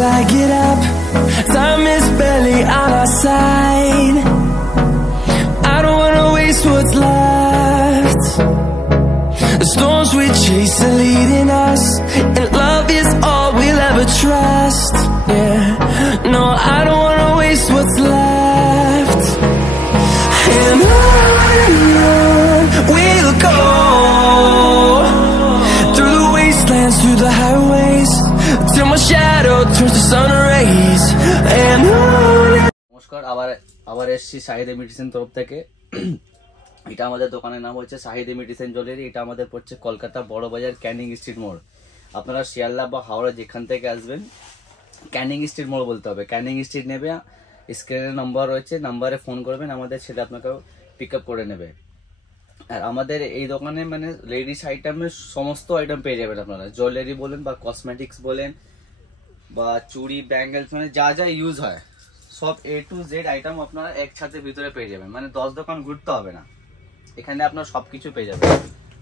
till I get up. Time is barely on our side. I don't wanna waste what's left. The storms we chase are leading us, and love is all we'll ever trust. Yeah, no, I don't wanna waste what's left. And on we'll go, through the wastelands, through the highways, till my shadow turns to sun rays. And on. নমস্কার, আবার এসেছি Shahida medicine তরফ থেকে। এটা আমাদের দোকানের নাম হচ্ছে শাহিদা মেডিসিন জুয়েলারি। এটা আমাদের পড়ছে কলকাতা বড় বাজার, ক্যানিং স্ট্রিট মোড়। আপনারা শিয়ালদা বা হাওড়া যেখান থেকে আসবেন ক্যানিং স্ট্রিট মোড় বলতে হবে। ক্যানিং স্ট্রিট নেবে, স্ক্রিনে নাম্বার রয়েছে, নাম্বারে ফোন করবেন, আমাদের ছেলে আপনাকে পিক আপ করে নেবে। আর আমাদের এই দোকানে মানে লেডিস আইটেমের সমস্ত আইটেম পেয়ে যাবেন আপনারা। জুয়েলারি বলেন বা কসমেটিক্স বলেন বা চুড়ি, ব্যাঙ্গেলস, মানে যা যা ইউজ হয় সব A to Z আইটেম আপনারা এক ছাদের ভিতরে পেয়ে যাবেন। মানে 10 দোকান ঘুরতে হবে না, এখানে আপনার সবকিছু পেয়ে যাবেন।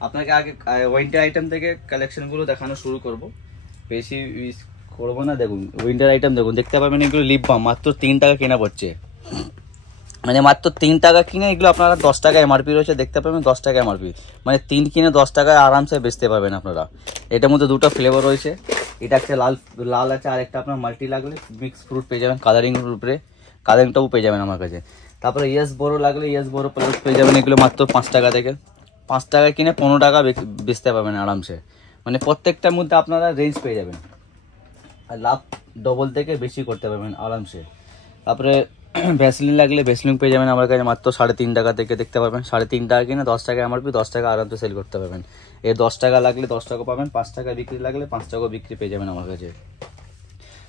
আপনাকে আগে উইন্টার আইটেম থেকে কালেকশনগুলো দেখানো শুরু করব, বেশি ইউজ করবো না। দেখুন উইন্টার আইটেম দেখুন, দেখতে পাবেন এগুলো লিপ বাম মাত্র 3 টাকা কেনা পড়ছে। মানে মাত্র 3 টাকা কিনে এগুলো আপনারা 10 টাকা এমআরপি রয়েছে, দেখতে পাবেন 10 টাকা এমআরপি। মানে 3 কিনে 10 টাকায় আরামসে বেচতে পারবেন আপনারা। এটার মধ্যে দুটো ফ্লেভার রয়েছে, এটা একটা লাল আছে, আর একটা আপনার মাল্টি লাগলে মিক্স ফ্রুট পেয়ে যাবেন, কালারিং উপরে কালারিংটাও পেয়ে যাবেন আমার কাছে। তারপরে ইয়েস বড়ো লাগলে ইয়েস বড়ো প্লাস পেয়ে যাবেন, এগুলো মাত্র 5 টাকা থেকে। 5 টাকা কিনে 15 টাকা বেচতে পারবেন আরামসে। মানে প্রত্যেকটার মধ্যে আপনারা রেঞ্জ পেয়ে যাবেন, আর লাভ ডবল থেকে বেশি করতে পারবেন আরামসে। তারপরে ভ্যাসলিন লাগলে ভ্যাসলিন পেয়ে যাবেন আমার কাছে মাত্র 3.5 টাকা থেকে, দেখতে পাবেন 3.5 টাকা কিনে 10 টাকা এমআরপি, 10 টাকা আরামসে সেল করতে পারবেন। এর 10 টাকা লাগলে 10 টাকা পাবেন, 5 টাকা বিক্রি লাগলে 5 টাকা বিক্রি পেয়ে যাবেন আমার কাছে।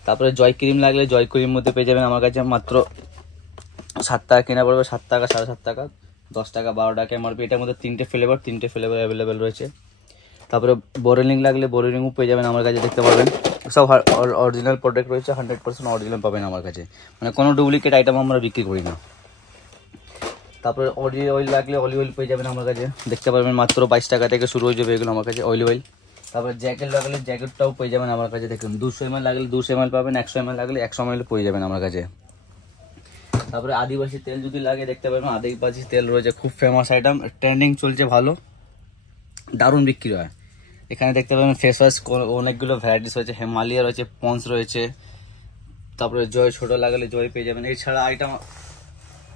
তারপরে জয় ক্রিম লাগলে জয় ক্রিম মধ্যে পেয়ে যাবেন আমার কাছে মাত্র 7 টাকা কেনা পড়বে, 7 টাকা 7.5 টাকা, 10 টাকা 12 টাকা এমআরপি। এটার মধ্যে 3টে ফ্লেভার অ্যাভেলেবেল রয়েছে। তারপরে বোরেলিং লাগলে বোরেলিংও পেয়ে যাবেন আমার কাছে, দেখতে পাবেন সব অরিজিনাল প্রোডাক্ট রয়েছে, 100% অরিজিনাল পাবেন আমার কাছে। মানে কোনো ডুপ্লিকেট আইটেম আমরা বিক্রি করি না। তারপরে অলিভ অয়েল লাগলে অলিভ অয়েল পেয়ে যাবেন আমার কাছে, দেখতে পাবেন মাত্র 22 টাকা থেকে শুরু হয়ে যাবে এগুলো আমার কাছে অলিভ অয়েল। তারপরে জ্যাকেট লাগলে জ্যাকেটটাও পেয়ে যাবেন আমার কাছে, দেখুন 200 ml লাগলে 200 ml পাবেন, 100 ml লাগলে 100 ml পেয়ে যাবেন আমার কাছে। তারপরে আদিবাসী তেল যদি লাগে দেখতে পাবেন, আদিবাসী তেল রয়েছে, খুব ফেমাস আইটেম, ট্রেন্ডিং চলছে, ভালো দারুণ বিক্রি হয়। এখানে দেখতে পাবেন ফেস ওয়াশ অনেকগুলো ভ্যারাইটিস রয়েছে, হিমালয়া রয়েছে, পন্স রয়েছে, তারপরে জয় ছোট লাগলে জয় পেয়ে যাবেন। এছাড়া আইটেম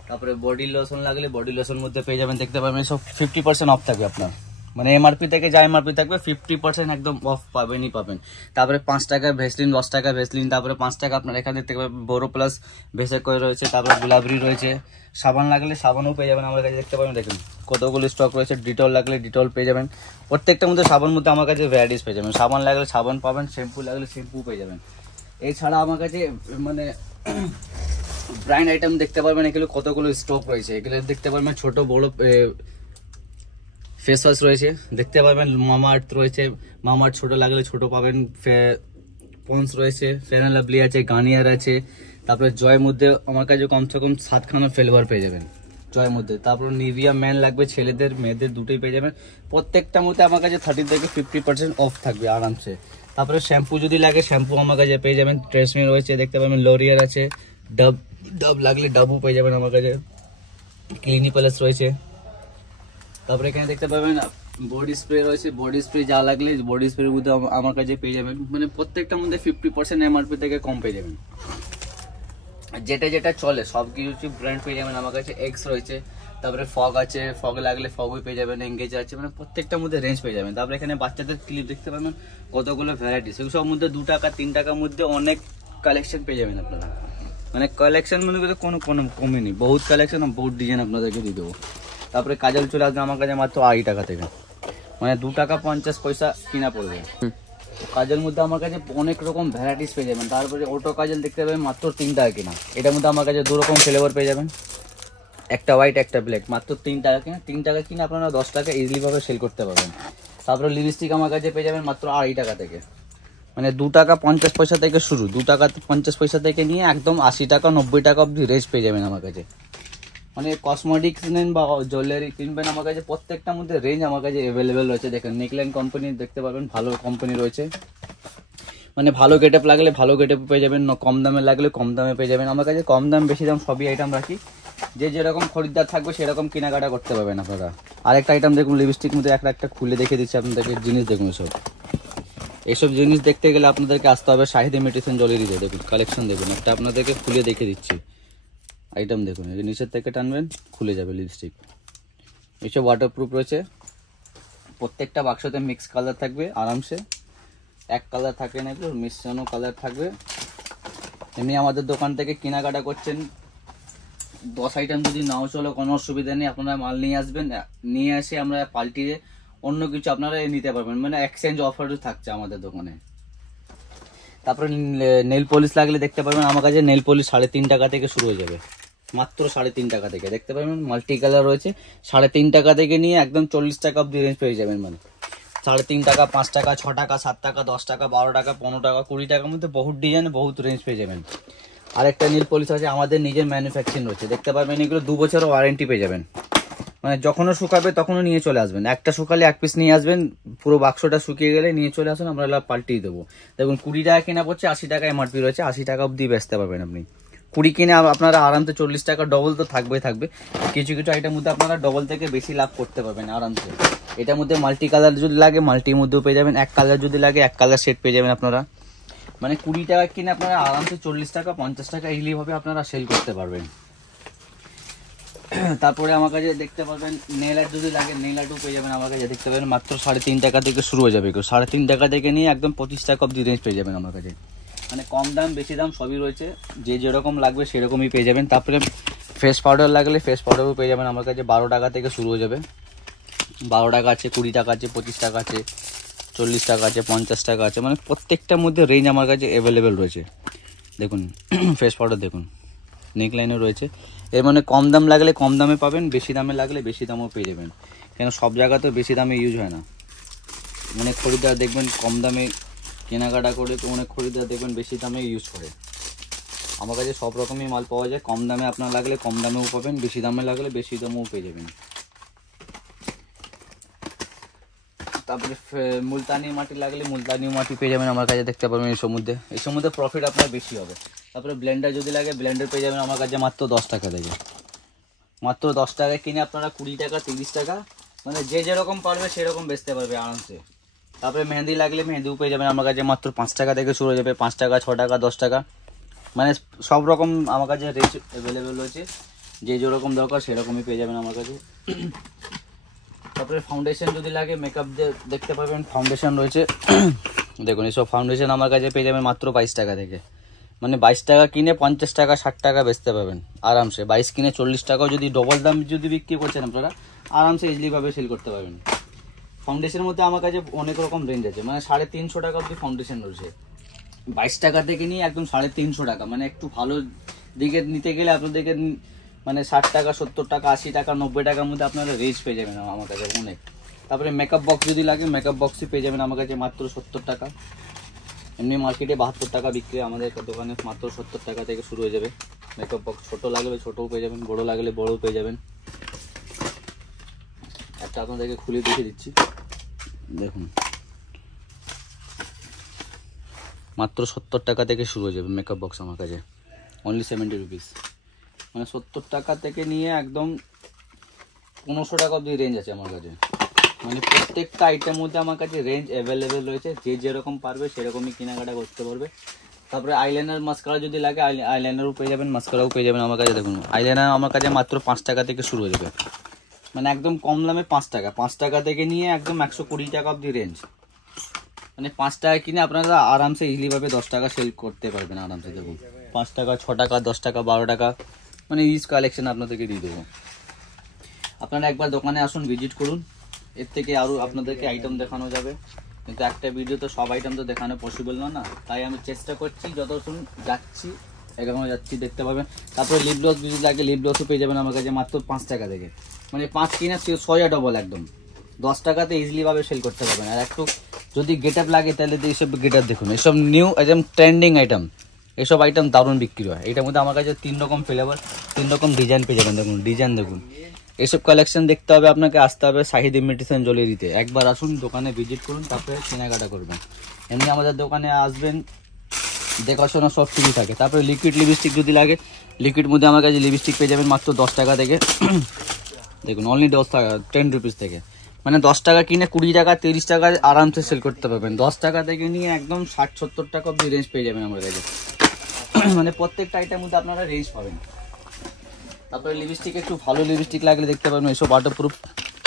তারপরে বডি লোশন লাগলে বডি লোশন মধ্যে পেয়ে যাবেন, দেখতে পাবেন সব 50% অফ থাকবে আপনার। মানে এমআরপি থেকে যা এমআরপি থাকবে 50% একদম অফ পাবেনই পাবেন। তারপরে 5 টাকা ভেসলিন, 10 টাকা ভেসলিন, তারপরে 5 টাকা আপনার এখানে দেখতে পাবেন বড়ো প্লাস ভেসে করে রয়েছে। তারপরে গুলাবরি রয়েছে, সাবান লাগলে সাবানও পেয়ে যাবেন আমার কাছে, দেখতে পাবেন দেখুন কতগুলো স্টক রয়েছে। ডিটল লাগলে ডিটল পেয়ে যাবেন, প্রত্যেকটার মধ্যে সাবান মধ্যে আমার কাছে ভ্যারাইটিস পেয়ে যাবেন। সাবান লাগলে সাবান পাবেন, শ্যাম্পু লাগলে শ্যাম্পু পেয়ে যাবেন। এছাড়া আমার কাছে মানে ব্র্যান্ড আইটেম দেখতে পারবেন, এগুলো কতগুলো স্টক রয়েছে, এগুলো দেখতে পারবেন ছোট বড় ফেস ওয়াশ রয়েছে, দেখতে পাবেন মামাআর্থ রয়েছে, মামাআর্থ ছোট লাগলে ছোট পাবেন, পন্স রয়েছে, ফেয়ার অ্যান্ড লাভলি আছে, গার্নিয়ার আছে। তারপরে জয়ের মধ্যে আমার কাছে কমসে কম 7খানা ফ্লেভার পেয়ে যাবেন জয়ের মধ্যে। তারপর নিভিয়া ম্যান লাগবে, ছেলেদের মেয়েদের দুটোই পেয়ে যাবেন। প্রত্যেকটার মধ্যে আমার কাছে 30 থেকে 50% অফ থাকবে আরামসে। তারপরে শ্যাম্পু যদি লাগে শ্যাম্পু আমার কাছে পেয়ে যাবেন, ট্রেসমি রয়েছে, দেখতে পাবেন লরিয়ার আছে, ডাব লাগলে ডাবও পেয়ে যাবেন আমার কাছে, ক্লিনিক প্লাস রয়েছে। তারপরে এখানে দেখতে পাবেন বডি স্প্রে রয়েছে, বডি স্প্রে যা লাগলে বডি স্প্রের মধ্যে আমার কাছে পেয়ে যাবেন। মানে প্রত্যেকটার মধ্যে 50% এমআরপি থেকে কম পেয়ে যাবেন। যেটা যেটা চলে সব কিছু ব্র্যান্ড পেয়ে যাবেন আমার কাছে। এক্স রয়েছে, তারপরে ফগ আছে, ফগ লাগলে ফগই পেয়ে যাবেন, এঙ্গেজ আছে, মানে প্রত্যেকটার মধ্যে রেঞ্জ পেয়ে যাবেন। তারপরে এখানে বাচ্চাদের ক্লিপ দেখতে পাবেন কতগুলো ভ্যারাইটি, সেগুলো সব মধ্যে 2 টাকা 3 টাকার মধ্যে অনেক কালেকশন পেয়ে যাবেন আপনারা। মানে কালেকশন মধ্যে কোনো কমই নেই, বহুত কালেকশন, বহুত ডিজাইন আপনাদেরকে দিয়ে দেবো। তারপরে কাজল চলে আসবে আমার কাছে মাত্র 2.5 টাকা থেকে, মানে 2 টাকা 50 পয়সা কিনা পড়বে। কাজল মধ্যে আমার কাছে অনেক রকম ভ্যারাইটিস পেয়ে যাবেন। তারপরে অটো কাজল দেখতে পাবেন মাত্র 3 টাকা কিনা, এটার মধ্যে আমার কাছে 2 রকম ফ্লেভার পেয়ে যাবেন, একটা হোয়াইট একটা ব্ল্যাক, মাত্র 3 টাকা কিনা। 3 টাকা কিনে আপনারা 10 টাকা ইজিলি ভাবে সেল করতে পারবেন। তারপরে লিপস্টিক আমার কাছে পেয়ে যাবেন মাত্র 2.5 টাকা থেকে, মানে 2 টাকা 50 পয়সা থেকে শুরু, 2 টাকা 50 পয়সা থেকে নিয়ে একদম 80 টাকা 90 টাকা অব্দি রেঞ্জ পেয়ে যাবেন আমার কাছে। মানে কসমেটিক্স নেন বা জুয়েলারি কিনবেন আমার কাছে, প্রত্যেকটার মধ্যে রেঞ্জ আমার কাছে অ্যাভেলেবেল রয়েছে। দেখেন নেকলাইন কোম্পানি দেখতে পাবেন, ভালো কোম্পানি রয়েছে, মানে ভালো গেটআপ লাগলে ভালো গেটআপ পেয়ে যাবেন, কম দামে লাগলে কম দামে পেয়ে যাবেন। আমার কাছে কম দাম বেশি দাম সবই আইটেম রাখি, যে যেরকম খরিদ্দার থাকবে সেরকম কেনাকাটা করতে পারবেন আপনারা। আরেকটা আইটেম দেখুন, লিপস্টিক মধ্যে একটা খুলে দেখে দিচ্ছি আপনাদেরকে, জিনিস দেখুন। এইসব জিনিস দেখতে গেলে আপনাদেরকে আসতে হবে শাহিদ ইমিটেশন জুয়েলারিতে। দেখুন কালেকশন দেখুন, একটা আপনাদেরকে খুলে দেখে দিচ্ছি আইটেম দেখুন, এই নিচের থেকে টানবেন খুলে যাবে লিপস্টিক। এইসব ওয়াটারপ্রুফ রয়েছে, প্রত্যেকটা বাক্সতে মিক্স কালার থাকবে, আরামসে এক কালার থাকে না, একটু মিশ্রানো কালার থাকবে। এমনি আমাদের দোকান থেকে কেনাকাটা করছেন 10 আইটেম যদি নাও চলো কোনো অসুবিধা নেই, আপনারা মাল নিয়ে আসবেন, নিয়ে এসে আমরা পাল্টিয়ে অন্য কিছু আপনারা নিতে পারবেন, মানে এক্সচেঞ্জ অফারও থাকছে আমাদের দোকানে। তারপরে নেল পলিশ লাগলে দেখতে পারবেন আমার কাছে নেল পলিশ 3.5 টাকা থেকে শুরু হয়ে যাবে, মাত্র 3.5 টাকা থেকে দেখতে পারবেন। মাল্টি কালার রয়েছে, 3.5 টাকা থেকে নিয়ে একদম 40 টাকা অব্দি রেঞ্জ পেয়ে যাবেন। মানে 3.5 টাকা, 5 টাকা, 6 টাকা, 7 টাকা, 10 টাকা, 12 টাকা, 15 টাকা, 20 টাকার মধ্যে বহুত ডিজাইন বহুত রেঞ্জ পেয়ে যাবেন। আরেকটা নীল পলিশ আছে, আমাদের নিজের ম্যানুফ্যাকচারিং রয়েছে, দেখতে পারবেন। এগুলো 2 বছরের ওয়ারেন্টি পেয়ে যাবেন, মানে যখনও শুকাবে তখনও নিয়ে চলে আসবেন। একটা শুকালে 1 পিস নিয়ে আসবেন, পুরো বাক্সটা শুকিয়ে গেলে নিয়ে চলে আসুন, আমরা পাল্টিয়ে দেবো। দেখুন 20 টাকা কেনা পড়ছে, 80 টাকা এমআরপি রয়েছে, 80 টাকা অব্দি বেচতে পারবেন আপনি। 20 কিনে আপনারা আরামসে 40 টাকা ডবল তো থাকবে। কিছু কিছু আইটেম মধ্যে আপনারা ডবল থেকে বেশি লাভ করতে পারবেন আরামসে। এটার মধ্যে মাল্টি কালার যদি লাগে মাল্টির মধ্যেও পেয়ে যাবেন, এক কালার যদি লাগে এক কালার সেট পেয়ে যাবেন আপনারা। মানে 20 টাকা কিনে আপনারা আরামসে 40 টাকা 50 টাকা ইজিলি ভাবে আপনারা সেল করতে পারবেন। তারপরে আমার কাছে দেখতে পাবেন নেল আর্ট যদি লাগে নেল আর্টও পেয়ে যাবেন আমার কাছে, দেখতে পাবেন মাত্র 3.5 টাকা থেকে শুরু হয়ে যাবে। 3.5 টাকা থেকে নিয়ে একদম 25 টাকা অব্দি রেঞ্জ পেয়ে যাবেন আমার কাছে। মানে কম দাম বেশি দাম সবই রয়েছে, যে যেরকম লাগবে সেরকমই পেয়ে যাবেন। তারপরে ফেস পাউডার লাগলে ফেস পাউডারও পেয়ে যাবেন আমার কাছে, 12 টাকা থেকে শুরু হয়ে যাবে। 12 টাকা আছে, 20 টাকা আছে, 25 টাকা আছে, 40 টাকা আছে, 50 টাকা আছে, মানে প্রত্যেকটার মধ্যে রেঞ্জ আমার কাছে অ্যাভেলেবেল রয়েছে। দেখুন ফেস পাউডার দেখুন নেকলাইনও রয়েছে। এর মানে কম দাম লাগলে কম দামে পাবেন, বেশি দামে লাগলে বেশি দামও পেয়ে যাবেন, কেন সব জায়গাতেও বেশি দামে ইউজ হয় না। অনেক খরিদ্দার দেখবেন কম দামে কেনাকাটা করে, তো অনেক খরিদ্দার দেখবেন বেশি দামে ইউজ করে। আমার কাছে সব রকমই মাল পাওয়া যায়, কম দামে আপনার লাগলে কম দামেও পাবেন, বেশি দামে লাগলে বেশি দামেও পেয়ে যাবেন। তারপরে মুলতানি মাটি লাগলে মুলতানি মাটি পেয়ে যাবেন আমার কাছে, দেখতে পাবেন। এই সমুদ্রে প্রফিট আপনার বেশি হবে। তারপরে ব্লেন্ডার যদি লাগে ব্লেন্ডার পেয়ে যাবেন আমার কাছে মাত্র 10 টাকা থেকে, মাত্র 10 টাকায় কিনে আপনারা 20 টাকা 30 টাকা, মানে যে যেরকম পারবে সেরকম বেচতে পারবে আরামসে। তারপরে মেহেন্দি লাগলে মেহেন্দিও পেয়ে যাবেন আমার কাছে, মাত্র 5 টাকা থেকে শুরু হয়ে যাবে, 5 টাকা, 6 টাকা, 10 টাকা, মানে সব রকম আমার কাছে রেট অ্যাভেলেবেল রয়েছে, যে যেরকম দরকার সেরকমই পেয়ে যাবেন আমার কাছে। তারপরে ফাউন্ডেশন যদি লাগে মেকআপ দেখতে পাবেন, ফাউন্ডেশন রয়েছে। দেখুন এইসব ফাউন্ডেশন আমার কাছে পেয়ে যাবেন মাত্র 22 টাকা থেকে, মানে 22 টাকা কিনে 50 টাকা 60 টাকা বেচতে পাবেন আরামসে। 22 কিনে 40 টাকাও যদি ডবল দাম যদি বিক্রি করছেন আপনারা আরামসে ইজিলিভাবে সেল করতে পারবেন। ফাউন্ডেশনের মধ্যে আমার কাছে অনেক রকম রেঞ্জ আছে, মানে 350 টাকা অব্দি ফাউন্ডেশন রয়েছে। 22 টাকা থেকে নিয়ে একদম 350 টাকা, মানে একটু ভালো দিকে নিতে গেলে আপনাদেরকে মানে 60 টাকা 70 টাকা 80 টাকা 90 টাকার মধ্যে আপনারা রেঞ্জ পেয়ে যাবেন আমার কাছে অনেক। তারপরে মেকআপ বক্স যদি লাগে মেকআপ বক্সই পেয়ে যাবেন আমার কাছে মাত্র 70 টাকা। এমনি মার্কেটে 72 টাকা বিক্রি, আমাদের দোকানে মাত্র 70 টাকা থেকে শুরু হয়ে যাবে মেকআপ বক্স। ছোটো লাগলে ছোটোও পেয়ে যাবেন, বড়ো লাগলে বড়ও পেয়ে যাবেন। একটা আপনাদেরকে খুলে দেখে দিচ্ছি, দেখুন মাত্র 70 টাকা থেকে শুরু হয়ে যাবে মেকআপ বক্স আমার কাছে, অনলি 70 রুপিস। মানে 70 টাকা থেকে নিয়ে একদম 1500 টাকা অব্দি রেঞ্জ আছে আমার কাছে। মানে প্রত্যেকটা আইটেমের মধ্যে আমার কাছে রেঞ্জ অ্যাভেলেবেল রয়েছে, যে যেরকম পারবে সেরকমই কেনাকাটা করতে পারবে। তারপরে আইলাইনার মাস্কারা যদি লাগে আইলাইনারও পেয়ে যাবেন, মাস্কারাও পেয়ে যাবেন আমার কাছে। দেখুন আইলাইনার আমার কাছে মাত্র 5 টাকা থেকে শুরু হয়ে যাবে, মানে একদম কম দামে 5 টাকা। 5 টাকা থেকে নিয়ে একদম 120 টাকা অব্দি রেঞ্জ, মানে 5 টাকা কিনে আপনারা আরামসে ইজিলিভাবে 10 টাকা সেল করতে পারবেন আরামসে। দেখুন 5 টাকা 6 টাকা 10 টাকা 12 টাকা, মানে ইউজ কালেকশন আপনাদেরকে দিয়ে দেবো। আপনারা একবার দোকানে আসুন, ভিজিট করুন, এর থেকে আরও আপনাদেরকে আইটেম দেখানো যাবে, কিন্তু একটা ভিডিও তো সব আইটেম তো দেখানো পসিবল না, তাই আমি চেষ্টা করছি যতক্ষণ যাচ্ছি এখনো যাচ্ছি দেখতে পাবেন। তারপরে লিপ গ্লস যদি লাগে লিপ গ্লসও পেয়ে যাবেন আমার কাছে মাত্র 5 টাকা থেকে, মানে 5 কিনা 6 ডবল একদম 10 টাকাতে ইজিলিভাবে সেল করতে পারবেন। আর একটু যদি গেট আপ লাগে তাহলে এইসব গেট আপ দেখুন, এসব নিউ একদম ট্রেন্ডিং আইটেম, এসব আইটেম দারুণ বিক্রি হয়। এটার মধ্যে আমার কাছে 3 রকম ফ্লেভার 3 রকম ডিজাইন পেয়ে যাবেন। দেখুন ডিজাইন দেখুন, এসব কালেকশন দেখতে হবে আপনাকে, আসতে হবে শাহিদ ইমিটেশন জুয়েলারিতে। একবার আসুন, দোকানে ভিজিট করুন, তারপরে কেনাকাটা করবেন। এমনি আমাদের দোকানে আসবেন, দেখাশোনা সব ঠিকই থাকে। তারপরে লিকুইড লিপস্টিক যদি লাগে, লিকুইড মধ্যে আমার কাছে লিপস্টিক পেয়ে যাবেন মাত্র 10 টাকা থেকে। দেখুন অনলি 10 টাকা, 10 রুপিস থেকে, মানে 10 টাকা কিনে 20 টাকা 30 টাকা আরামসে সেল করতে পারবেন। 10 টাকা থেকে নিয়ে একদম 60-70 টাকা অব্দি রেঞ্জ পেয়ে যাবেন আমার কাছে। মানে প্রত্যেকটা আইটেমের মধ্যে আপনারা রেঞ্জ পাবেন। তারপরে লিপস্টিক, একটু ভালো লিপস্টিক লাগলে দেখতে পাবেন এসব ওয়াটারপ্রুফ,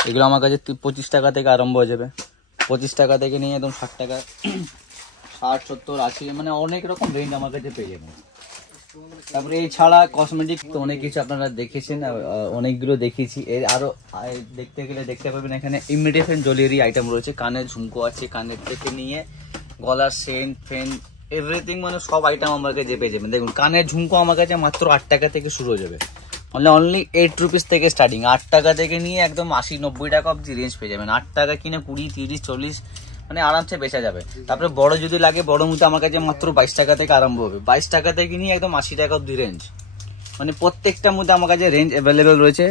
এগুলো আমার কাছে 25 টাকা থেকে আরম্ভ হয়ে যাবে। 25 টাকা থেকে নিয়ে একদম 60 টাকা, 60, 70, 80, মানে অনেক রকম রেঞ্জ আমার কাছে পেয়ে যাবেন। তারপরে এছাড়া কসমেটিক তো অনেক কিছু আপনারা দেখেছেন, অনেকগুলো দেখিয়েছি। এর আরো দেখতে গেলে দেখতে পাবেন এখানে ইমিটেশন জুয়েলারি আইটেম রয়েছে। কানের ঝুমকো আছে, কানের থেকে নিয়ে গলার সেন ফেন এভরিথিং, মানে সব আইটেম আমার কাছে পেয়ে যাবেন। দেখুন কানের ঝুমকো আমার কাছে মাত্র 8 টাকা থেকে শুরু হয়ে যাবে, অনলি 8 রুপিস থেকে স্টার্টিং। 8 টাকা থেকে নিয়ে একদম 80-90 টাকা অব্দি রেঞ্জ পেয়ে যাবেন। 8 টাকা কিনে 20, 30, 40 মানে আরামসে বেচা যাবে। তারপরে বড় যদি লাগে, বড় মধ্যে আমার কাছে মাত্র 22 টাকা থেকে আরম্ভ হবে। 22 টাকা থেকে নিয়ে একদম 80 টাকা অব্দি রেঞ্জ, মানে প্রত্যেকটার মধ্যে আমার কাছে রেঞ্জ অ্যাভেলেবেল রয়েছে।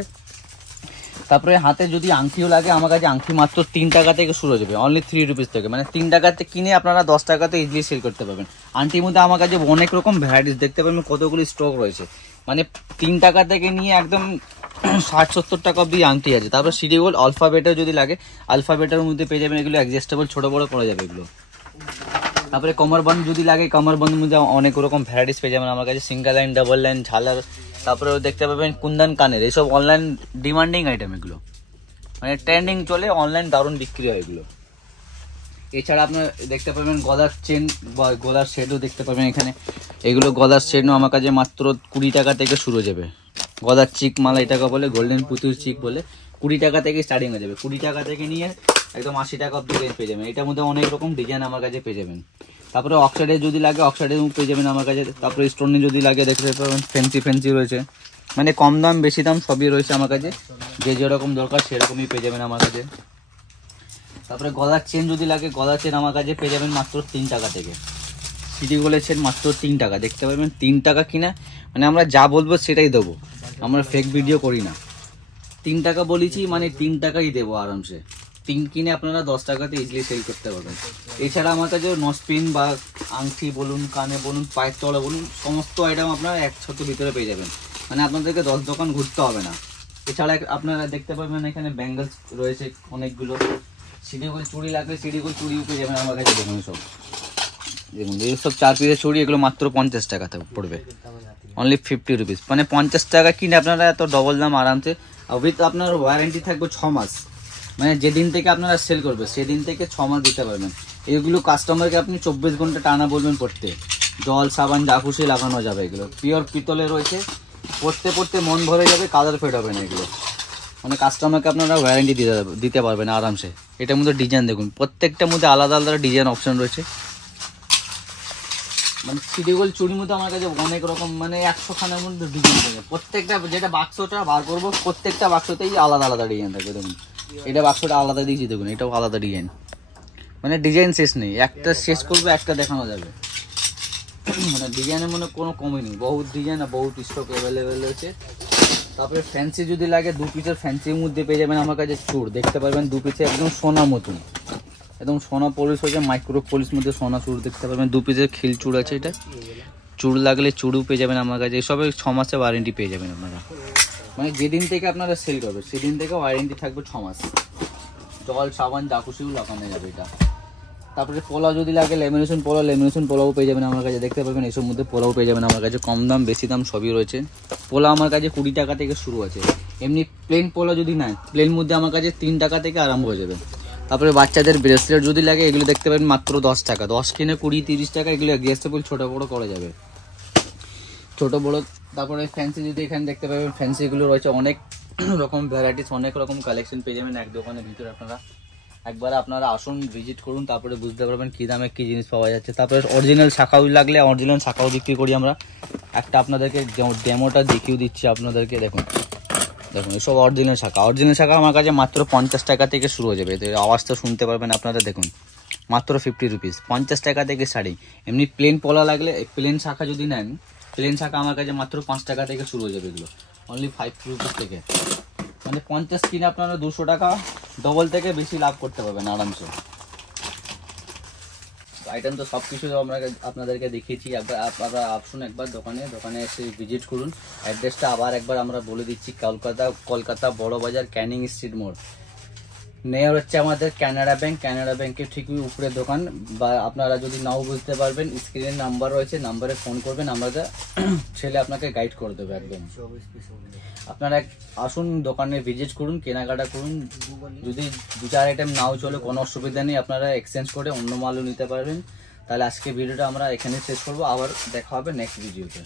তারপরে হাতে যদি আংটিও লাগে, আমার কাছে আংটি মাত্র 3 টাকা থেকে শুরু হয়ে যাবে, অনলি 3 রুপিস থেকে। মানে 3 টাকাতে কিনে আপনারা 10 টাকাতে ইজিলি সেল করতে পারবেন। আংটির মধ্যে আমার কাছে অনেক রকম ভ্যারাইটিস দেখতে পাবেন, কতগুলি স্টক রয়েছে। মানে 3 টাকা থেকে নিয়ে একদম 60-70 টাকা অব্দি আংটি আছে। তারপর সিডি গোল্ড আলফাবেটের যদি লাগে, আলফাবেটের মধ্যে পেয়ে যাবেন, এগুলো অ্যাডজাস্টেবল ছোট বড় করা যাবে এগুলো। তারপরে কমার বন্ধ যদি লাগে, কমার বন্ধের মধ্যে অনেক রকম ভ্যারাইটিস পেয়ে যাবেন আমার কাছে, সিঙ্গেল লাইন, ডাবল লাইন, ঝালার। তারপরে দেখতে পাবেন কুন্দন কানের, এসব অনলাইন ডিমান্ডিং আইটেম, এগুলো মানে ট্রেন্ডিং চলে, অনলাইন দারুণ বিক্রি হয় এগুলো। এছাড়া আপনার দেখতে পাবেন গলার চেন বা গলার সেটও দেখতে পাবেন এখানে। এগুলো গলার সেটও আমার কাছে মাত্র 20 টাকা থেকে শুরু হয়ে যাবে। গলার চিক মালা এটাকে বলে, গোল্ডেন পুতুল চিক বলে, 20 টাকা থেকে স্টার্টিং হয়ে যাবে। 20 টাকা থেকে নিয়ে একদম 80 টাকা অব্দি রেঞ্জ পেয়ে যাবেন। এটার মধ্যে অনেক রকম ডিজাইন আমার কাছে পেয়ে যাবেন। তারপরে অক্সাইডে যদি লাগে, অক্সাইডে পেয়ে যাবেন আমার কাছে। তারপরে স্টোনে যদি লাগে দেখতে পাবেন, ফ্যান্সি রয়েছে, মানে কম দাম বেশি দাম সবই রয়েছে আমার কাছে, যে যেরকম দরকার সেরকমই পেয়ে যাবেন আমার কাছে। তারপরে গলার চেন যদি লাগে, গলার চেন আমার কাছে পেয়ে যাবেন মাত্র 3 টাকা থেকে। সিটি গোল্ডের চেন মাত্র 3 টাকা, দেখতে পাবেন 3 টাকা কিনা, মানে আমরা যা বলবো সেটাই দেবো, আমরা ফেক ভিডিও করি না। 3 টাকা বলেছি মানে 3 টাকাই দেবো আরামসে। 3 কিনে আপনারা 10 টাকাতে ইজিলি সেল করতে পারবেন। এছাড়া আমার কাছে নসপিন বা আংটি বলুন, কানে বলুন, পায়ের তলা বলুন, সমস্ত আইটেম আপনারা একসাথে ভিতরে পেয়ে যাবেন, মানে আপনাদেরকে 10 দোকান ঘুরতে হবে না। এছাড়া আপনারা দেখতে পাবেন এখানে ব্যাঙ্গলস রয়েছে অনেকগুলো। সিডি গোল্ড চুড়ি লাগলে সিডি গোল্ড চুড়িও পেয়ে যাবেন আমার কাছে। দেখুন সব, দেখুন এইসব 4 পিসের চুড়ি, এগুলো মাত্র 50 টাকাতে পড়বে, অনলি 50 রুপিস। মানে 50 টাকা কিনে আপনারা এত ডবল দাম আরামসে। উইথ আপনার ওয়ারেন্টি থাকবে 6 মাস, মানে যেদিন থেকে আপনারা সেল করবে সেদিন থেকে 6 মাস দিতে পারবেন। এগুলো কাস্টমারকে আপনি 24 ঘন্টা টানা বলবেন পড়তে, জল সাবান যা খুশি লাগানো যাবে। এগুলো পিওর পিতলে রয়েছে, পড়তে মন ভরে যাবে, কালার ফেড হবে না এগুলো। মানে কাস্টমারকে আপনারা ওয়ারেন্টি দিতে পারবেন আরামসে। এটার মধ্যে ডিজাইন দেখুন, প্রত্যেকটার মধ্যে আলাদা আলাদা ডিজাইন অপশন রয়েছে। মানে সিডি গোল্ড চুরির মধ্যে আমার কাছে অনেক রকম, মানে 100 খানের মধ্যে ডিজাইন থাকে। প্রত্যেকটা যেটা বাক্সটা বার করবো, প্রত্যেকটা বাক্সতেই আলাদা আলাদা ডিজাইন থাকবে। দেখুন এটা বাক্সটা আলাদা দিয়েছি, দেখুন এটাও আলাদা ডিজাইন, মানে ডিজাইন শেষ নেই, একটা শেষ করবে একটা দেখানো যাবে। মানে ডিজাইনের মনে কোনো কমই নেই, বহুত ডিজাইন আর বহুত স্টক অ্যাভেলেবেল রয়েছে। তারপরে ফ্যান্সি যদি লাগে, 2 পিসের ফ্যান্সির মধ্যে পেয়ে যাবেন আমার কাছে চুড়, দেখতে পারবেন 2 পিসে একদম সোনা মতন, একদম সোনা পলিশ হয়েছে, মাইক্রো পলিশ মধ্যে সোনা চুড় দেখতে পারবেন। 2 পিসের খিল চুড় আছে, এটা চুড় লাগলে চুড়ও পেয়ে যাবেন আমার কাছে। এসবে 6 মাসের ওয়ারেন্টি পেয়ে যাবেন আপনারা, মানে যেদিন থেকে আপনারা সেল করবেন সেদিন থেকে ওয়ারেন্টি থাকবে 6 মাস। জল সাবান যা খুশিও লাগানো যাবে এটা। তারপরে পোলাও যদি লাগে, লেমিনেশন পোলাও পেয়ে যাবেন আমার কাছে, দেখতে পাবেন এসব মধ্যে পোলাও পেয়ে যাবেন আমার কাছে। কম দাম বেশি দাম সবই রয়েছে। পোলাও আমার কাছে 20 টাকা থেকে শুরু আছে। এমনি প্লেন পোলাও যদি নেন, প্লেন মধ্যে আমার কাছে 3 টাকা থেকে আরম্ভ হয়ে যাবে। তারপরে বাচ্চাদের ব্রেসলেট যদি লাগে, এগুলো দেখতে পাবেন মাত্র 10 টাকা, 10 কিনে 20-30 টাকা, এগুলো অ্যাডজাস্টেবল ছোট বড় করা যাবে, ছোট বড়। তারপরে ফ্যান্সি যদি এখানে দেখতে পাবেন, ফ্যান্সিগুলো রয়েছে অনেক রকম ভ্যারাইটিস, অনেক রকম কালেকশন পেয়ে যাবেন এক দোকানের ভিতরে। একবার আপনারা আসুন, ভিজিট করুন, তারপরে বুঝতে পারবেন কী দামে কী জিনিস পাওয়া যাচ্ছে। তারপরে অরিজিনাল শাখাও লাগলে অরিজিনাল শাখাও বিক্রি করি আমরা। একটা আপনাদেরকে ডেমোটা দেখিয়ে দিচ্ছি আপনাদেরকে, দেখুন এসব অরিজিনাল শাখা আমার কাছে মাত্র 50 টাকা থেকে শুরু হয়ে যাবে। আওয়াজটা শুনতে পারবেন আপনারা, দেখুন মাত্র 50 রুপিস, 50 টাকা থেকে স্টার্টিং। এমনি প্লেন পলা লাগলে, প্লেন শাখা যদি নেন, প্লেন শাখা আমার কাছে মাত্র 5 টাকা থেকে শুরু হয়ে যাবে, এগুলো অনলি 5 রুপিস থেকে। মানে 50 কিনে আপনারা 200 টাকা ডবল থেকে বেশি লাভ করতে পারবেন আরামসে। আইটেম তো সব কিছু আমরা আপনাদেরকে দেখিয়েছি। একবার আপনারা আসুন, একবার দোকানে এসে ভিজিট করুন। অ্যাড্রেসটা আবার একবার আমরা বলে দিচ্ছি, কলকাতা বড় বাজার ক্যানিং স্ট্রিট মোড়। নেয়ার হচ্ছে আমাদের কানাড়া ব্যাংকের ঠিকই উপরে দোকান। বা আপনারা যদি নাও বুঝতে পারবেন, স্ক্রিনে নাম্বার রয়েছে, নাম্বারে ফোন করবেন, আমাদের ছেলে আপনাকে গাইড করে দেবে একদম। আপনারা আসুন, দোকানে ভিজিট করুন, কেনাকাটা করুন। যদি 2-4 আইটেম নাও চলে কোনো অসুবিধা নেই, আপনারা এক্সচেঞ্জ করে অন্য মালও নিতে পারবেন। তাহলে আজকে ভিডিওটা আমরা এখানে শেষ করবো, আবার দেখা হবে নেক্সট ভিডিওতে।